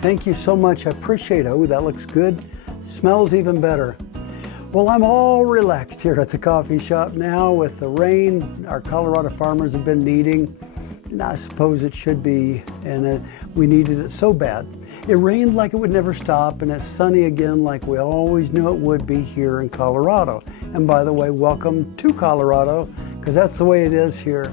Thank you so much. I appreciate it. Oh, that looks good. Smells even better. Well, I'm all relaxed here at the coffee shop now with the rain our Colorado farmers have been needing. And I suppose it should be, and we needed it so bad. It rained like it would never stop, and it's sunny again like we always knew it would be here in Colorado. And by the way, welcome to Colorado, because that's the way it is here.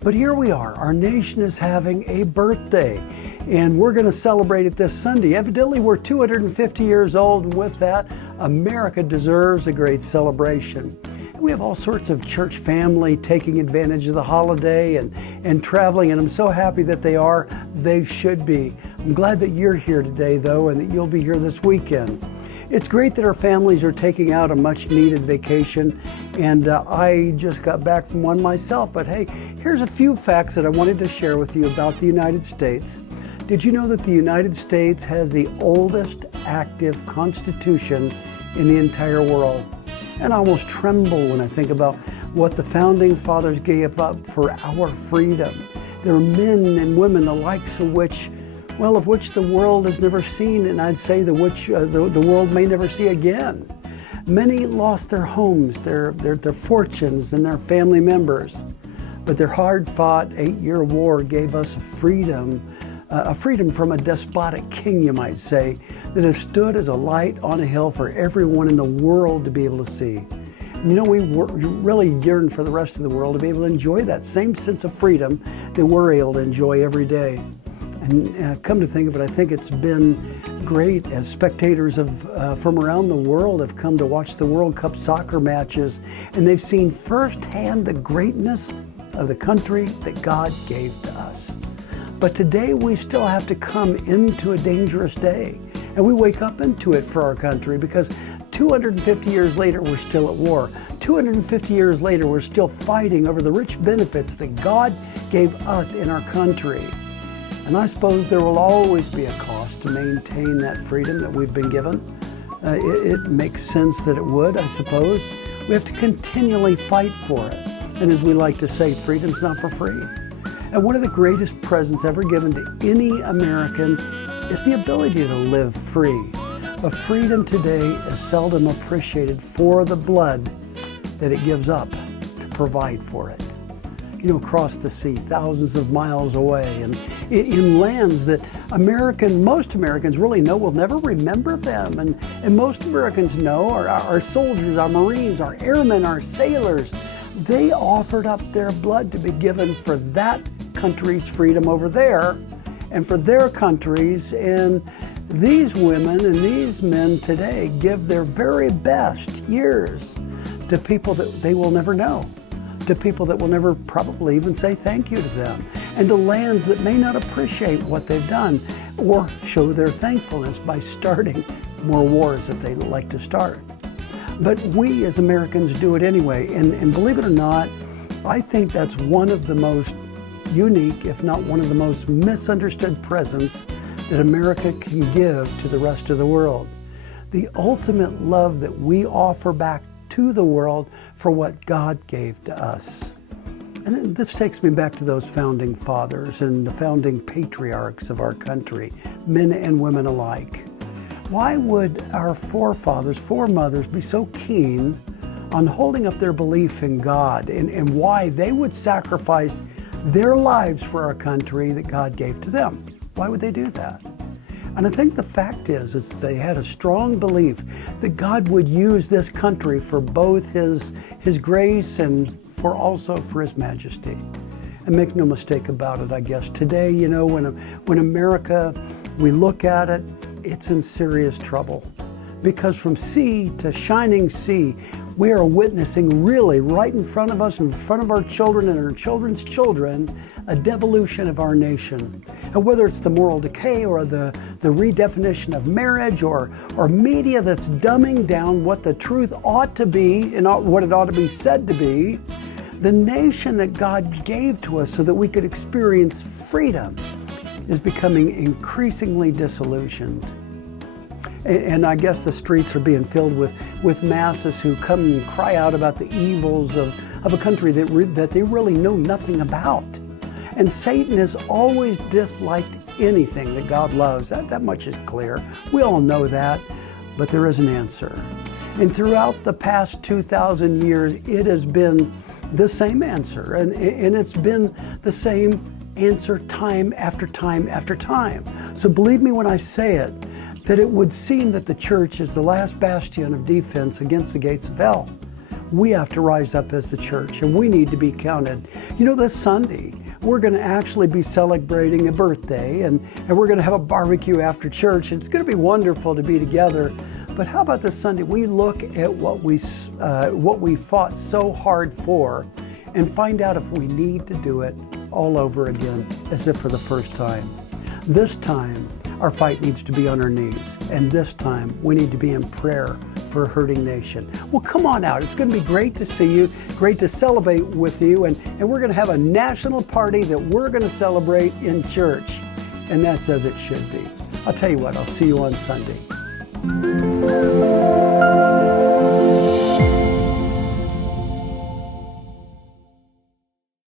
But here we are. Our nation is having a birthday, and we're going to celebrate it this Sunday. Evidently, we're 250 years old, and with that, America deserves a great celebration. And we have all sorts of church family taking advantage of the holiday and traveling, and I'm so happy that they are. They should be. I'm glad that you're here today, though, and that you'll be here this weekend. It's great that our families are taking out a much-needed vacation, and I just got back from one myself. But hey, here's a few facts that I wanted to share with you about the United States. Did you know that the United States has the oldest active constitution in the entire world? And I almost tremble when I think about what the founding fathers gave up for our freedom. There are men and women, the likes of which the world has never seen, and I'd say the world may never see again. Many lost their homes, their fortunes, and their family members. But their hard-fought 8-year war gave us freedom from a despotic king, you might say, that has stood as a light on a hill for everyone in the world to be able to see. And you know, we really yearn for the rest of the world to be able to enjoy that same sense of freedom that we're able to enjoy every day. And come to think of it, I think it's been great as spectators from around the world have come to watch the World Cup soccer matches, and they've seen firsthand the greatness of the country that God gave to us. But today we still have to come into a dangerous day, and we wake up into it for our country because 250 years later we're still at war. 250 years later we're still fighting over the rich benefits that God gave us in our country. And I suppose there will always be a cost to maintain that freedom that we've been given. It makes sense that it would, I suppose. We have to continually fight for it. And as we like to say, freedom's not for free. And one of the greatest presents ever given to any American is the ability to live free. But freedom today is seldom appreciated for the blood that it gives up to provide for it. You know, across the sea, thousands of miles away, and in lands that most Americans really know will never remember them. And most Americans know our soldiers, our Marines, our airmen, our sailors, they offered up their blood to be given for that country's freedom over there and for their countries. And these women and these men today give their very best years to people that they will never know, to people that will never probably even say thank you to them, and to lands that may not appreciate what they've done or show their thankfulness by starting more wars that they like to start. But we as Americans do it anyway, and believe it or not, I think that's one of the most unique, if not one of the most misunderstood presents that America can give to the rest of the world. The ultimate love that we offer back to the world for what God gave to us. And this takes me back to those founding fathers and the founding patriarchs of our country, men and women alike. Why would our foremothers be so keen on holding up their belief in God and why they would sacrifice their lives for our country that God gave to them? Why would they do that? And I think the fact is they had a strong belief that God would use this country for both His grace and also for His majesty. And make no mistake about it, I guess. Today, you know, when America, we look at it, it's in serious trouble. Because from sea to shining sea, we are witnessing really right in front of us, in front of our children and our children's children, a devolution of our nation. And whether it's the moral decay or the redefinition of marriage or media that's dumbing down what the truth ought to be and what it ought to be said to be, the nation that God gave to us so that we could experience freedom is becoming increasingly disillusioned. And I guess the streets are being filled with masses who come and cry out about the evils of a country that they really know nothing about. And Satan has always disliked anything that God loves. That much is clear. We all know that, but there is an answer. And throughout the past 2,000 years, it has been the same answer, and it's been the same answer time after time after time. So believe me when I say it, that it would seem that the church is the last bastion of defense against the gates of hell. We have to rise up as the church, and we need to be counted. You know, this Sunday, we're going to actually be celebrating a birthday, and we're going to have a barbecue after church. It's going to be wonderful to be together. But how about this Sunday? We look at what we fought so hard for and find out if we need to do it all over again, as if for the first time. This time, our fight needs to be on our knees. And this time, we need to be in prayer for a hurting nation. Well, come on out. It's going to be great to see you, great to celebrate with you, and we're going to have a national party that we're going to celebrate in church. And that's as it should be. I'll tell you what, I'll see you on Sunday.